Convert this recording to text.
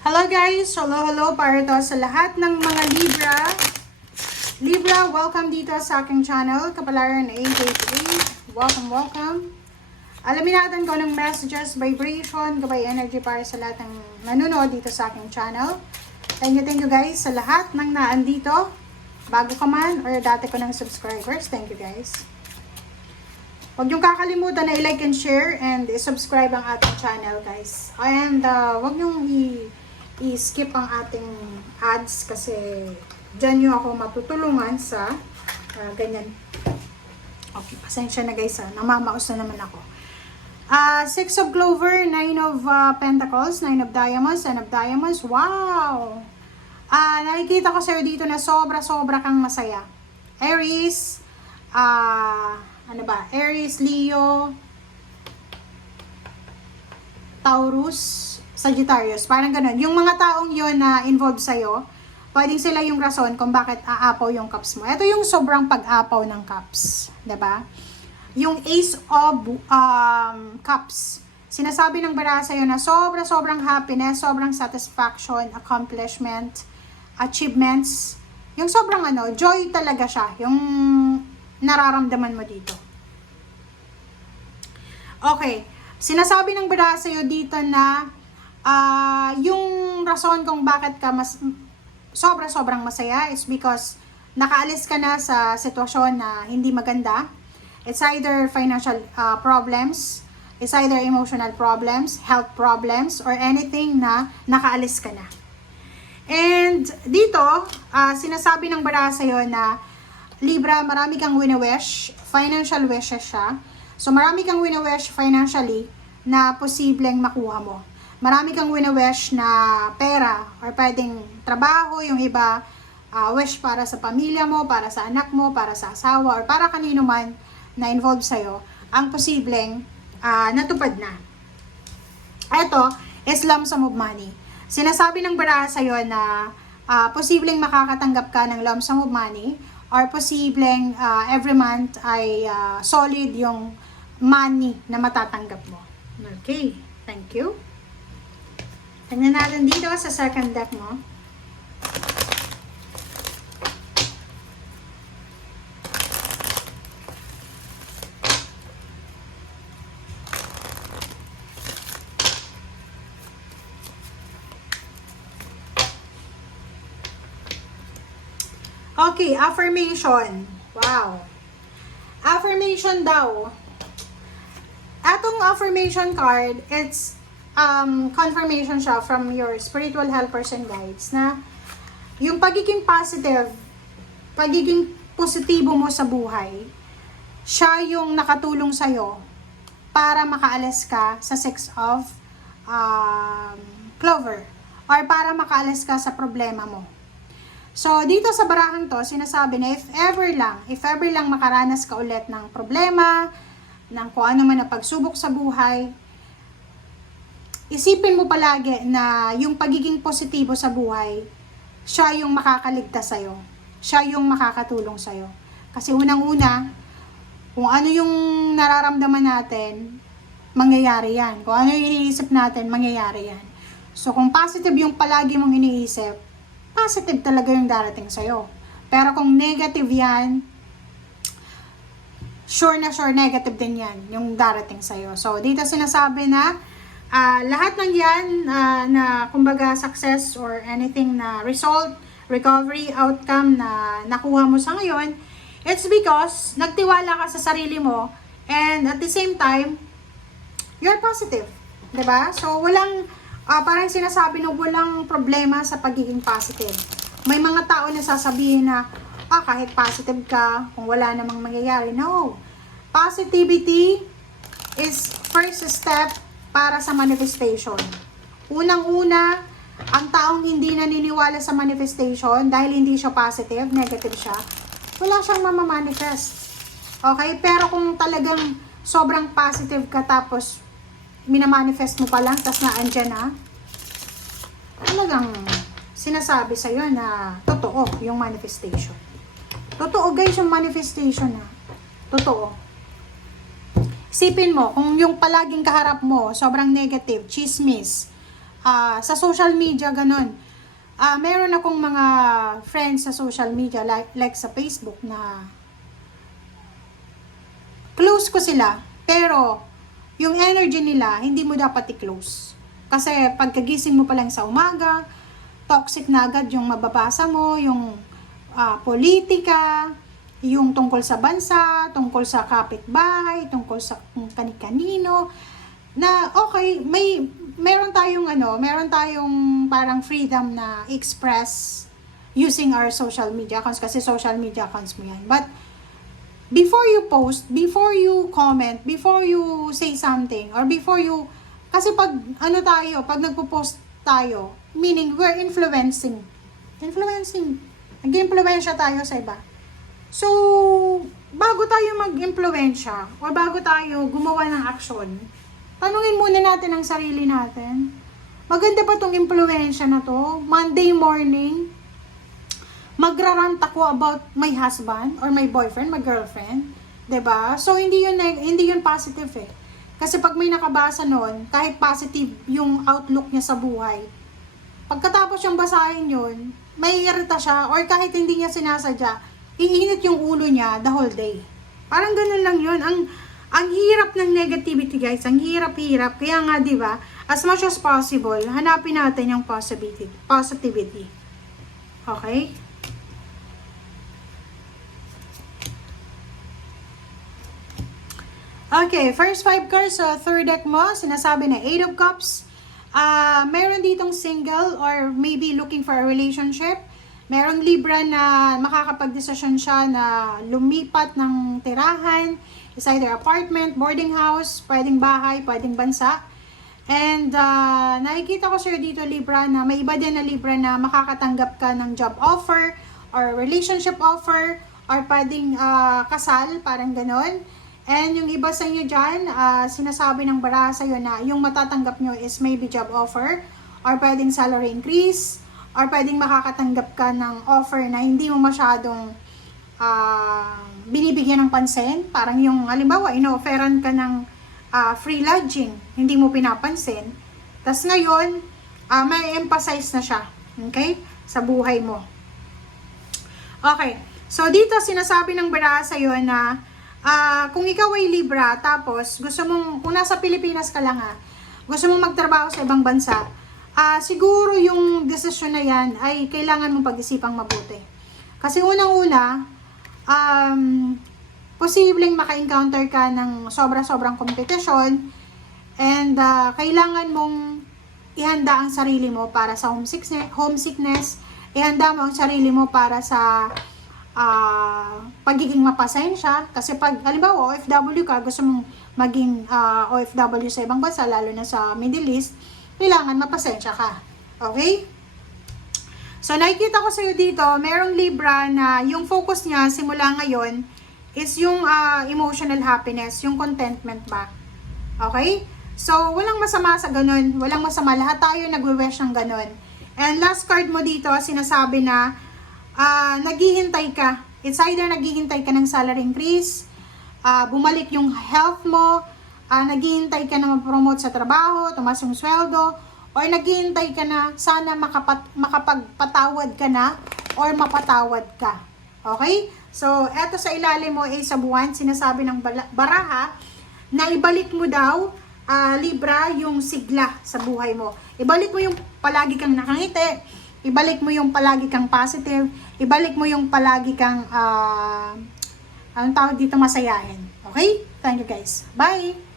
Hello guys! Hello para to sa lahat ng mga Libra. Libra, welcome dito sa aking channel, Kapalaran 888. Welcome. Alamin natin kung anong messages, vibration, gabay energy para sa lahat ng nanonood dito sa aking channel. Thank you guys sa lahat ng naandito. Bago ka man or dati ko ng subscribers, thank you guys. Huwag niyong kakalimutan na i-like and share and i-subscribe ang ating channel guys. And huwag niyong i-skip ang ating ads kasi dyan nyo ako matutulungan sa ganyan. Okay, pasensya na guys namamaos na naman ako. Six of Clover, Nine of Pentacles, Nine of Diamonds, Ten of Diamonds. Wow! Nakikita ko sa'yo dito na sobra kang masaya. Aries, Aries, Leo, Taurus, Sagittarius, parang ganun. Yung mga taong yon na involved sa'yo, pwedeng sila yung rason kung bakit aapaw yung cups mo. Ito yung sobrang pag-apaw ng cups. Diba? Yung Ace of Cups. Sinasabi ng bara sa'yo na sobrang happiness, sobrang satisfaction, accomplishment, achievements. Yung sobrang joy talaga siya. Yung nararamdaman mo dito. Okay. Sinasabi ng bara sa'yo dito na yung rason kung bakit ka sobrang masaya is because nakaalis ka na sa sitwasyon na hindi maganda. It's either financial problems, it's either emotional problems, health problems, or anything na nakaalis ka na. And dito, sinasabi ng bara sa'yo na Libra, marami kang wini-wish, financial wishes siya. So marami kang wini-wish financially na posibleng makuha mo. Marami kang wini-wish na pera or pwedeng trabaho, yung iba wish para sa pamilya mo, para sa anak mo, para sa asawa, or para kanino man na involved sa'yo, ang posibleng natupad na. Ito is lump sum of money. Sinasabi ng bara sa'yo na posibleng makakatanggap ka ng lump sum of money or posibleng every month ay solid yung money na matatanggap mo. Okay, thank you. Tingnan natin dito sa second deck mo. Okay, affirmation. Wow. Affirmation daw. Atong affirmation card, it's confirmation siya from your spiritual helpers and guides na yung pagiging positive, pagiging positibo mo sa buhay, siya yung nakatulong sa'yo para makaalis ka sa Six of Clover or para makaalis ka sa problema mo. So, dito sa barahan to, sinasabi na if ever lang makaranas ka ulit ng problema, ng kung ano man na pagsubok sa buhay, isipin mo palagi na yung pagiging positibo sa buhay, siya yung makakaligtas sa'yo. Siya yung makakatulong sa'yo. Kasi unang-una, kung ano yung nararamdaman natin, mangyayari yan. Kung ano yung iniisip natin, mangyayari yan. So, kung positive yung palagi mong iniisip, positive talaga yung darating sa'yo. Pero kung negative yan, sure negative din yan yung darating sa'yo. So, dito sinasabi na lahat ng yan na kumbaga success or anything na result, recovery, outcome na nakuha mo sa ngayon, it's because nagtiwala ka sa sarili mo and at the same time, you're positive. Diba? So, walang, parang sinasabi na walang problema sa pagiging positive. May mga tao na sasabihin na, kahit positive ka, kung wala namang mangyayari. No. Positivity is first step para sa manifestation. Unang-una, ang taong hindi naniniwala sa manifestation dahil hindi siya positive, negative siya, wala siyang mamamanifest. Okay? Pero kung talagang sobrang positive ka tapos minamanifest mo pa lang, tas naandyan na, talagang sinasabi sa'yo na totoo yung manifestation. Totoo guys yung manifestation na. Totoo. Isipin mo, kung yung palaging kaharap mo, sobrang negative, chismis, Sa social media, ganun. Meron akong mga friends sa social media, like sa Facebook, na close ko sila, pero yung energy nila, hindi mo dapat i-close. Kasi pagkagising mo pa lang sa umaga, toxic na agad yung mababasa mo, yung politika, yung tungkol sa bansa, tungkol sa kapitbahay, tungkol sa kani-kanino, na okay, meron tayong parang freedom na express using our social media accounts, kasi social media accounts mo yan. But before you post, before you comment, before you say something, or before you, kasi pag pag nagpo-post tayo, meaning we're influencing, nag-influensya tayo sa iba. So, bago tayo mag-impluwensya o bago tayo gumawa ng aksyon, tanungin muna natin ang sarili natin. Maganda ba tong impluwensya na to? Monday morning, magrarant ako about my husband or my boyfriend, my girlfriend, 'di ba? So hindi yun positive eh. Kasi pag may nakabasa noon, kahit positive yung outlook niya sa buhay, pagkatapos yung basahin yun, may irita siya, or kahit hindi niya sinasadya, iinit yung ulo niya the whole day. Parang ganun lang yun. Ang hirap ng negativity, guys. Ang hirap-hirap. Kaya nga, di ba, as much as possible, hanapin natin yung positivity. Okay? Okay, first 5 cards sa third deck mo, sinasabi na 8 of Cups. Meron ditong single or maybe looking for a relationship. Merong Libra na makakapag-desisyon siya na lumipat ng tirahan. It's either apartment, boarding house, pwedeng bahay, pwedeng bansa. And nakikita ko sir dito Libra na may iba din na Libra na makakatanggap ka ng job offer or relationship offer or pwedeng kasal, parang ganon. And yung iba sa inyo dyan, sinasabi ng baraha sa'yo na yung matatanggap nyo is maybe job offer or pwedeng salary increase or pwedeng makakatanggap ka ng offer na hindi mo masyadong binibigyan ng pansin. Parang yung halimbawa, ino-offeran ka ng free lodging, hindi mo pinapansin. Tapos ngayon, may emphasize na siya, okay, sa buhay mo. Okay, so dito sinasabi ng baraha sa'yo na kung ikaw ay Libra, tapos gusto mong, kung nasa Pilipinas ka lang gusto mong magtrabaho sa ibang bansa, siguro yung desisyon na yan ay kailangan mong pag-isipang mabuti. Kasi unang-una, posibleng maka-encounter ka ng sobra-sobrang kompetisyon and kailangan mong ihanda ang sarili mo para sa homesickness, ihanda mo ang sarili mo para sa pagiging mapasensya. Kasi pag, halimbawa, OFW ka, gusto mong maging OFW sa ibang bansa, lalo na sa Middle East, kailangan mapasensya ka. Okay? So, nakikita ko sa'yo dito, merong Libra na yung focus niya simula ngayon is yung emotional happiness, yung contentment ba. Okay? So, walang masama sa ganun. Walang masama. Lahat tayo nagwe-wish ng ganun. And last card mo dito, sinasabi na naghihintay ka. It's either naghihintay ka ng salary increase, bumalik yung health mo, naghihintay ka na ma-promote sa trabaho, tumas yung sweldo, or naghihintay ka na sana makapagpatawad ka na or mapatawad ka. Okay? So, eto sa ilalim mo ay sa buwan, sinasabi ng baraha na ibalik mo daw, Libra, yung sigla sa buhay mo. Ibalik mo yung palagi kang nakangiti, ibalik mo yung palagi kang positive, ibalik mo yung palagi kang, anong tawag dito, masayahin. Okay? Thank you guys. Bye!